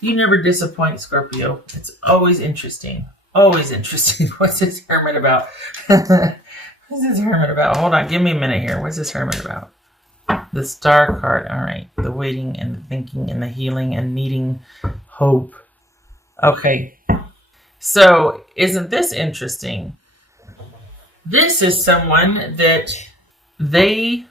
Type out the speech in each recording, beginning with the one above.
You never disappoint, Scorpio. It's always interesting. Always interesting. What's this Hermit about? What's this Hermit about? Hold on, give me a minute here. What's this Hermit about? The Star card. All right. The waiting and the thinking and the healing and needing hope. Okay. So, isn't this interesting? This is someone that they,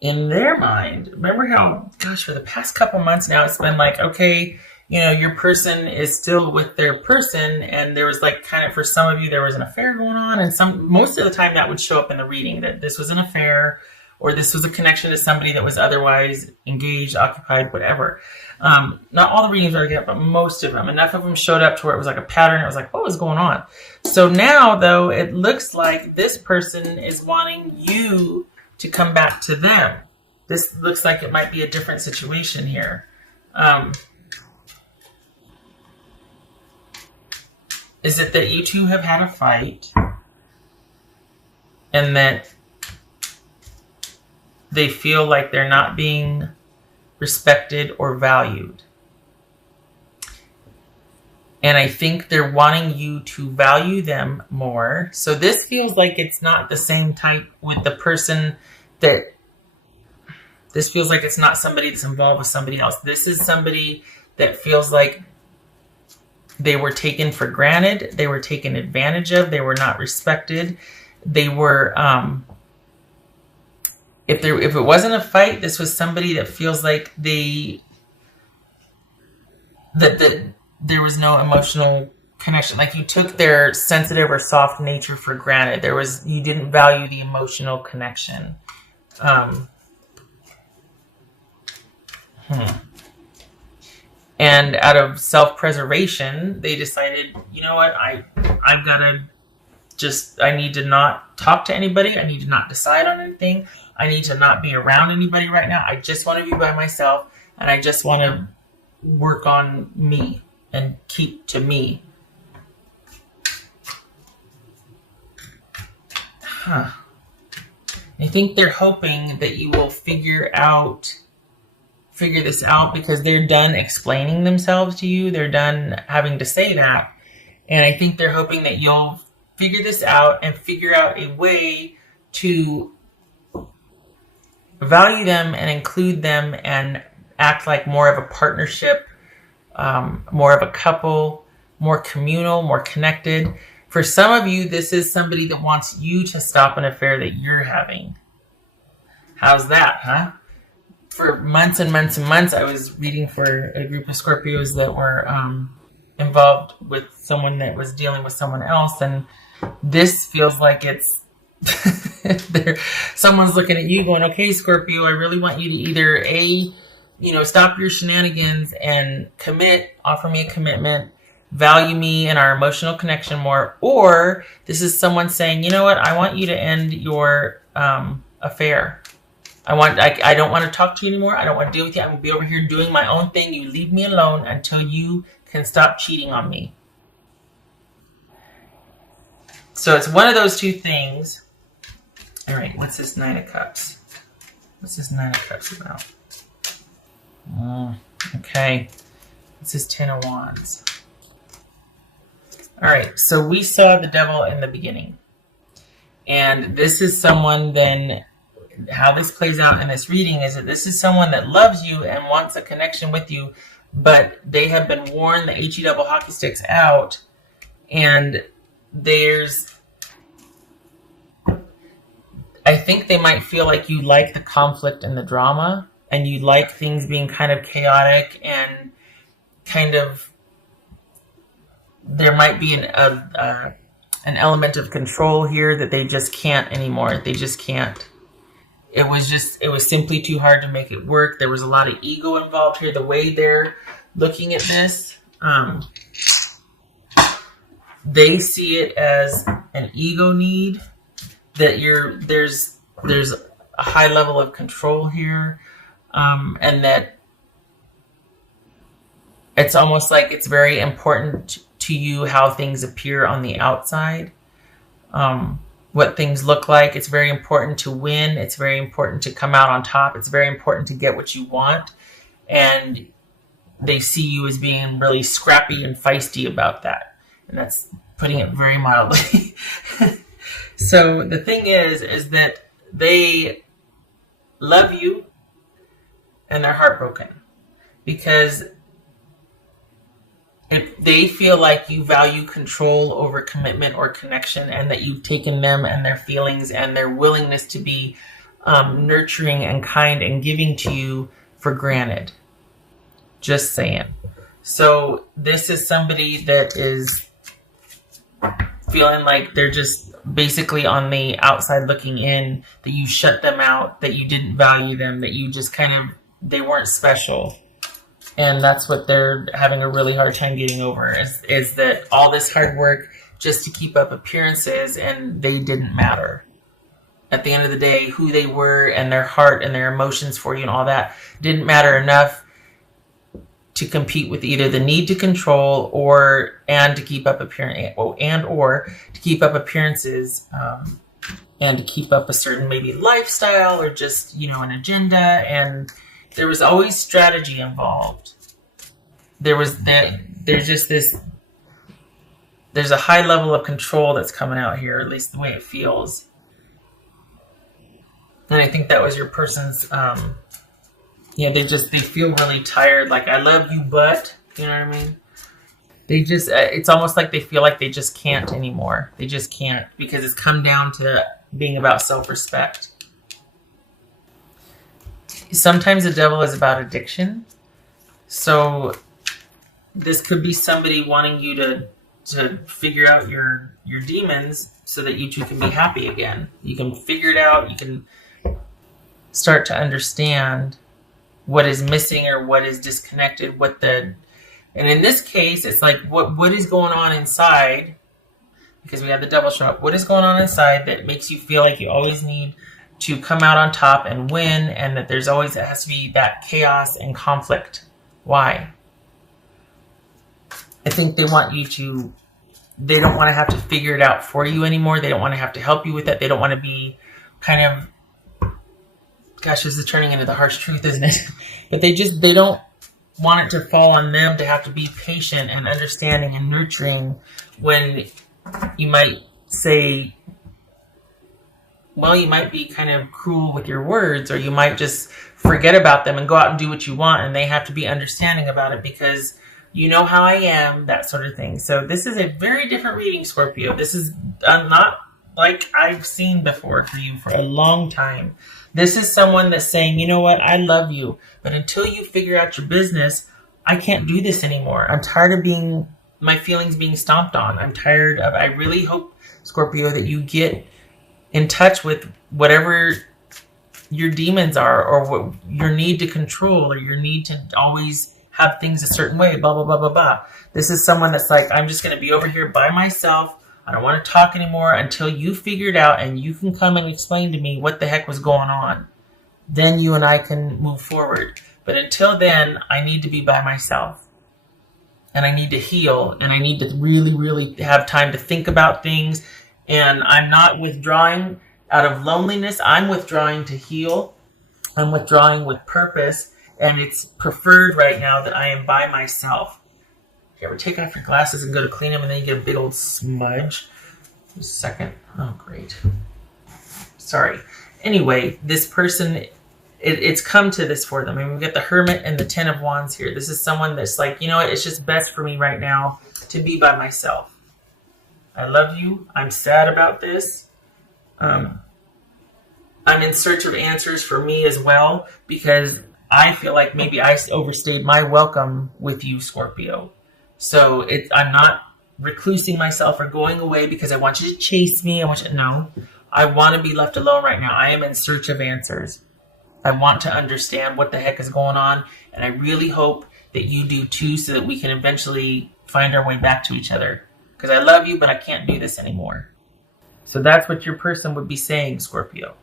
in their mind, remember how, gosh, for the past couple months now, it's been like, okay, you know, your person is still with their person, and there was like kind of, for some of you, there was an affair going on, and most of the time that would show up in the reading, that this was an affair, or this was a connection to somebody that was otherwise engaged, occupied, whatever. Not all the readings are like that, but most of them. Enough of them showed up to where it was like a pattern. It was like, what was going on? So now, though, it looks like this person is wanting you to come back to them. This looks like it might be a different situation here. Is it that you two have had a fight and that they feel like they're not being respected or valued? And I think they're wanting you to value them more. So this feels like it's not the same type with the person that... This feels like it's not somebody that's involved with somebody else. This is somebody that feels like they were taken for granted. They were taken advantage of. They were not respected. They were... If it wasn't a fight, this was somebody that feels like that there was no emotional connection. Like you took their sensitive or soft nature for granted. You didn't value the emotional connection. And out of self-preservation, they decided, you know what, I need to not talk to anybody. I need to not decide on anything. I need to not be around anybody right now. I just want to be by myself, and I just want to work on me and keep to me. I think they're hoping that you will figure this out because they're done explaining themselves to you. They're done having to say that. And I think they're hoping that you'll figure this out and figure out a way to value them and include them and act like more of a partnership, more of a couple, more communal, more connected. For some of you, this is somebody that wants you to stop an affair that you're having. How's that, huh? For months and months and months, I was reading for a group of Scorpios that were involved with someone that was dealing with someone else, and this feels like it's someone's looking at you going, okay, Scorpio, I really want you to either stop your shenanigans and offer me a commitment, value me and our emotional connection more, or this is someone saying, you know what, I want you to end your affair. I don't want to talk to you anymore. I don't want to deal with you. I'm going to be over here doing my own thing. You leave me alone until you can stop cheating on me. So it's one of those two things. All right, what's this Nine of Cups? What's this Nine of Cups about? Okay. What's this Ten of Wands? All right, so we saw the Devil in the beginning. And this is someone then... How this plays out in this reading is that this is someone that loves you and wants a connection with you, but they have been worn the HE double hockey sticks out, and I think they might feel like you like the conflict and the drama, and you like things being kind of chaotic and kind of, there might be an element of control here that they just can't anymore. They just can't. It was simply too hard to make it work. There was a lot of ego involved here. The way they're looking at this, they see it as an ego need, that there's a high level of control here, and that it's almost like it's very important to you how things appear on the outside. What things look like. It's very important to win. It's very important to come out on top. It's very important to get what you want. And they see you as being really scrappy and feisty about that. And that's putting it very mildly. So the thing is that they love you and they're heartbroken because if they feel like you value control over commitment or connection, and that you've taken them and their feelings and their willingness to be nurturing and kind and giving to you for granted. Just saying. So this is somebody that is feeling like they're just basically on the outside looking in, that you shut them out, that you didn't value them, that you just they weren't special. And that's what they're having a really hard time getting over, is that all this hard work just to keep up appearances, and they didn't matter. At the end of the day, who they were and their heart and their emotions for you and all that didn't matter enough to compete with either the need to control and to keep up appearances, and to keep up a certain maybe lifestyle or just, an agenda. And there was always strategy involved. There's a high level of control that's coming out here, at least the way it feels. And I think that was your person's, they feel really tired. Like, I love you, but, you know what I mean? They just, it's almost like they feel like they just can't anymore. They just can't, because it's come down to being about self-respect. Sometimes the devil is about addiction. So this could be somebody wanting you to figure out your demons so that you two can be happy again. You can figure it out. You can start to understand what is missing or what is disconnected, and in this case, it's like what is going on inside, because we have the devil show up. What is going on inside that makes you feel like you always need to come out on top and win, and that it has to be that chaos and conflict? Why? I think they don't want to have to figure it out for you anymore. They don't want to have to help you with it. They don't want to be kind of, gosh, this is turning into the harsh truth, isn't it? But they don't want it to fall on them to have to be patient and understanding and nurturing when you might say, well, you might be kind of cruel with your words, or you might just forget about them and go out and do what you want, and they have to be understanding about it because you know how I am, that sort of thing. So this is a very different reading, Scorpio. This is not like I've seen before for you for a long time. This is someone that's saying, you know what, I love you, but until you figure out your business, I can't do this anymore. I'm tired of my feelings being stomped on. I really hope, Scorpio, that you get in touch with whatever your demons are, or what your need to control, or your need to always have things a certain way, blah, blah, blah, blah, blah. This is someone that's like, I'm just going to be over here by myself. I don't want to talk anymore until you figure it out and you can come and explain to me what the heck was going on. Then you and I can move forward. But until then, I need to be by myself. And I need to heal. And I need to really, really have time to think about things. And I'm not withdrawing out of loneliness. I'm withdrawing to heal. I'm withdrawing with purpose. And it's preferred right now that I am by myself. You ever take off your glasses and go to clean them and then you get a big old smudge? Just a second. Oh, great. Sorry. Anyway, this person, it's come to this for them. I mean, we've got the Hermit and the Ten of Wands here. This is someone that's like, you know what? It's just best for me right now to be by myself. I love you. I'm sad about this. I'm in search of answers for me as well, because I feel like maybe I overstayed my welcome with you, Scorpio. So I'm not reclusing myself or going away because I want you to chase me. No, I want to be left alone right now. I am in search of answers. I want to understand what the heck is going on. And I really hope that you do too, so that we can eventually find our way back to each other. Because I love you, but I can't do this anymore. So that's what your person would be saying, Scorpio.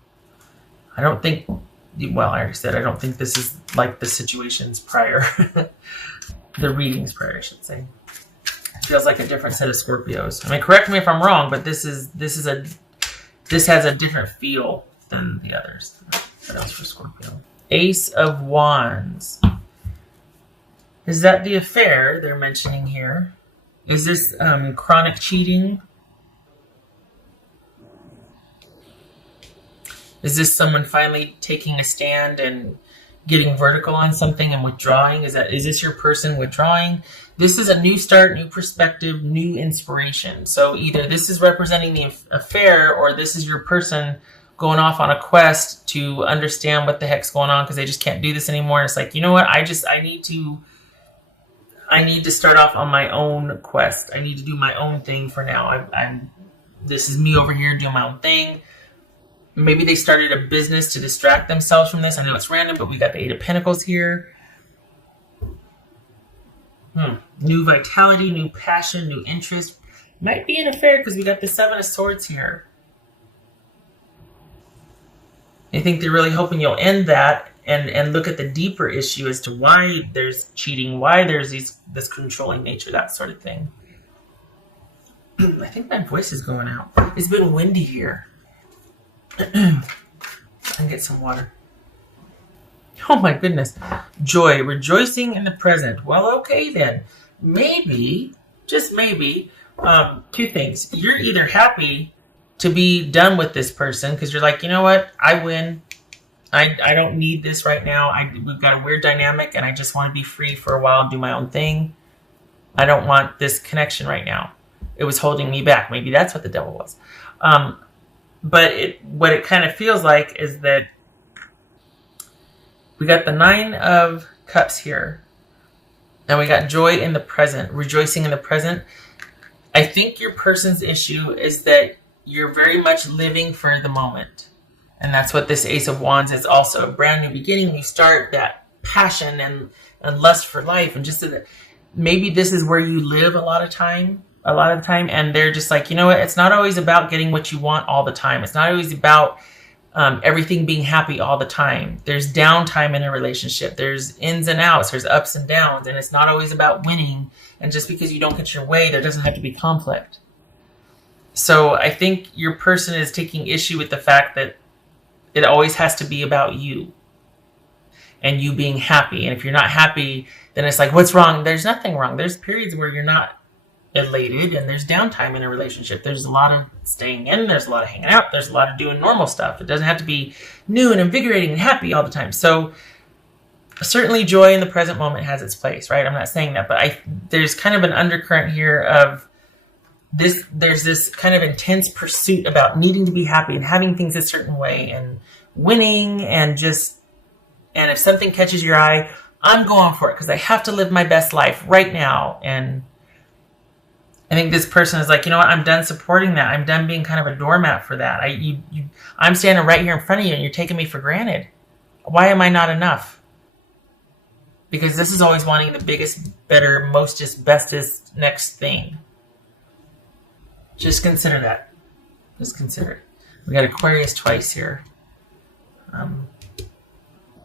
I don't think, well, I already said, I don't think this is like the situations prior. The readings prior, I should say. It feels like a different set of Scorpios. I mean, correct me if I'm wrong, but this has a different feel than the others. What else for Scorpio? Ace of Wands. Is that the affair they're mentioning here? Is this chronic cheating? Is this someone finally taking a stand and getting vertical on something and withdrawing? Is this your person withdrawing? This is a new start, new perspective, new inspiration. So either this is representing the affair, or this is your person going off on a quest to understand what the heck's going on because they just can't do this anymore. And it's like, you know what? I need to start off on my own quest. I need to do my own thing for now. This is me over here doing my own thing. Maybe they started a business to distract themselves from this. I know it's random, but we got the Eight of Pentacles here. New vitality, new passion, new interest. Might be an affair because we got the Seven of Swords here. I think they're really hoping you'll end that and look at the deeper issue as to why there's cheating, why there's this controlling nature, that sort of thing. I think my voice is going out. It's been windy here. I can get some water. Oh my goodness. Joy, rejoicing in the present. Well, okay then. Maybe, just maybe, two things. You're either happy to be done with this person because you're like, you know what? I win. I don't need this right now. We've got a weird dynamic and I just want to be free for a while and do my own thing. I don't want this connection right now. It was holding me back. Maybe that's what the devil was. But what it kind of feels like is that we got the Nine of Cups here. And we got joy in the present, rejoicing in the present. I think your person's issue is that you're very much living for the moment. And that's what this Ace of Wands is also. A brand new beginning, new start, that passion and lust for life. And just so that maybe this is where you live a lot of time. And they're just like, you know what? It's not always about getting what you want all the time. It's not always about everything being happy all the time. There's downtime in a relationship. There's ins and outs. There's ups and downs. And it's not always about winning. And just because you don't get your way, there doesn't have to be conflict. So I think your person is taking issue with the fact that it always has to be about you and you being happy. And if you're not happy, then it's like, what's wrong? There's nothing wrong. There's periods where you're not elated and there's downtime in a relationship. There's a lot of staying in, there's a lot of hanging out, there's a lot of doing normal stuff. It doesn't have to be new and invigorating and happy all the time. So certainly joy in the present moment has its place, right? I'm not saying that, but there's kind of an undercurrent here of this. There's this kind of intense pursuit about needing to be happy and having things a certain way and winning and if something catches your eye, I'm going for it because I have to live my best life right now. And I think this person is like, you know what? I'm done supporting that. I'm done being kind of a doormat for that. I'm standing right here in front of you and you're taking me for granted. Why am I not enough? Because this is always wanting the biggest, better, mostest, bestest, next thing. Just consider that. Just consider it. We got Aquarius twice here.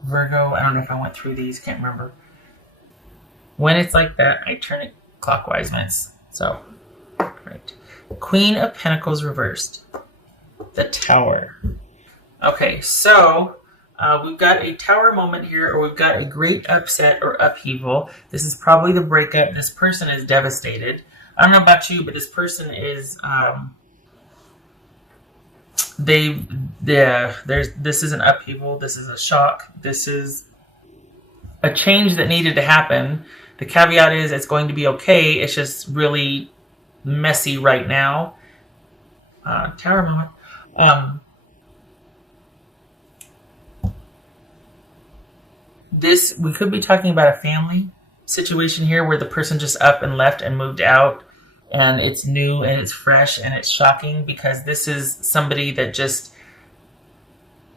Virgo, I don't know if I went through these. Can't remember. When it's like that, I turn it clockwise when it's so. Right. Queen of Pentacles reversed. The Tower. Okay, so we've got a tower moment here, or we've got a great upset or upheaval. This is probably the breakup. This person is devastated. I don't know about you, but this person is this is an upheaval. This is a shock. This is a change that needed to happen. The caveat is it's going to be okay. It's just really messy right now. Tower moment. We could be talking about a family situation here where the person just up and left and moved out, and it's new and it's fresh and it's shocking because this is somebody that just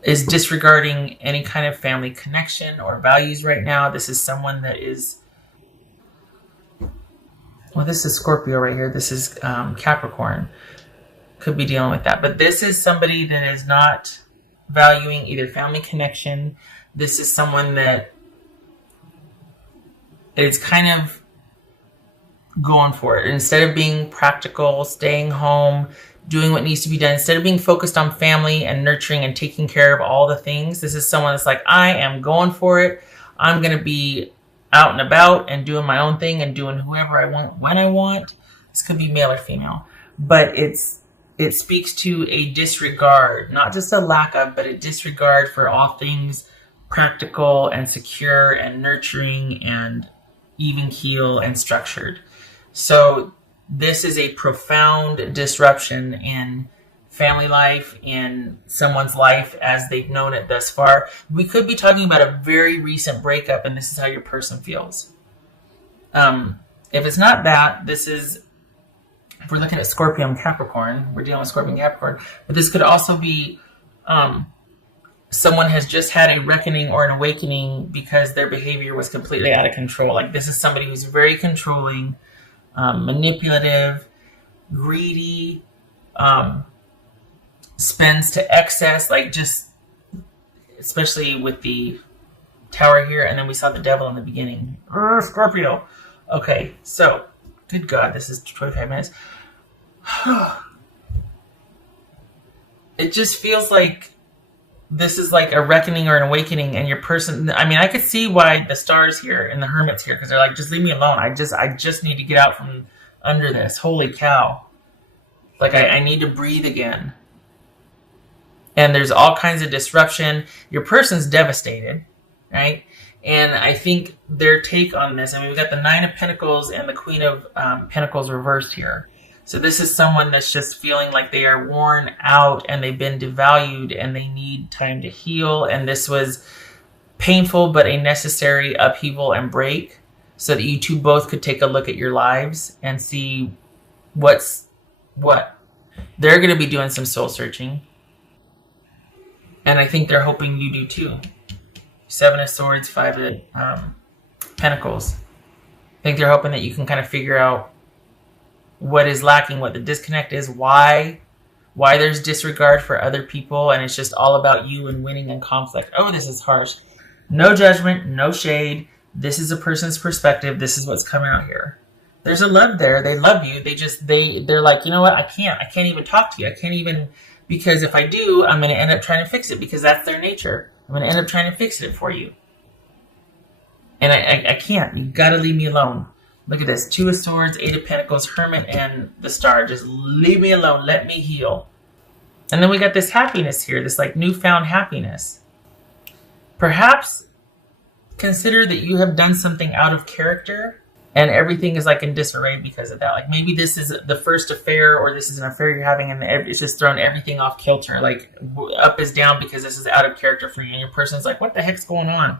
is disregarding any kind of family connection or values right now. This is someone that is, well, this is Scorpio right here. This is Capricorn. Could be dealing with that. But this is somebody that is not valuing either family connection. This is someone that is kind of going for it. Instead of being practical, staying home, doing what needs to be done, instead of being focused on family and nurturing and taking care of all the things, this is someone that's like, I am going for it. I'm going to be out and about and doing my own thing and doing whoever I want when I want. This could be male or female, but it speaks to a disregard, not just a lack of, but a disregard for all things practical and secure and nurturing and even keel and structured. So this is a profound disruption in family life, in someone's life as they've known it thus far. We could be talking about a very recent breakup, and this is how your person feels. If it's not that, this is, if we're looking at Scorpio and Capricorn, we're dealing with Scorpio and Capricorn, but this could also be someone has just had a reckoning or an awakening because their behavior was completely out of control. Like, this is somebody who's very controlling, manipulative, greedy, spends to excess, like, just, especially with the Tower here, and then we saw the Devil in the beginning. Scorpio. Okay, so, good God, this is 25 minutes. It just feels like this is like a reckoning or an awakening, and your person, I mean, I could see why the Stars here and the Hermits here, because they're like, just leave me alone. I just need to get out from under this. Holy cow. Like, I need to breathe again. And there's all kinds of disruption. Your person's devastated, right? And I think their take on this, I mean, we've got the Nine of Pentacles and the Queen of Pentacles reversed here. So this is someone that's just feeling like they are worn out and they've been devalued and they need time to heal. And this was painful, but a necessary upheaval and break so that you two both could take a look at your lives and see what's what. They're going to be doing some soul searching. And I think they're hoping you do too. Seven of Swords, Five of Pentacles. I think they're hoping that you can kind of figure out what is lacking, what the disconnect is, why there's disregard for other people, and it's just all about you and winning and conflict. Oh, this is harsh. No judgment, no shade. This is a person's perspective. This is what's coming out here. There's a love there. They love you. They're like, you know what? I can't even talk to you. I can't even, because if I do, I'm going to end up trying to fix it, because that's their nature. I'm going to end up trying to fix it for you. And I can't. You got to leave me alone. Look at this. Two of Swords, Eight of Pentacles, Hermit, and the Star. Just leave me alone. Let me heal. And then we got this happiness here, this like newfound happiness. Perhaps consider that you have done something out of character and everything is like in disarray because of that. Like, maybe this is the first affair, or this is an affair you're having and it's just thrown everything off kilter. Like, up is down because this is out of character for you. And your person's like, what the heck's going on?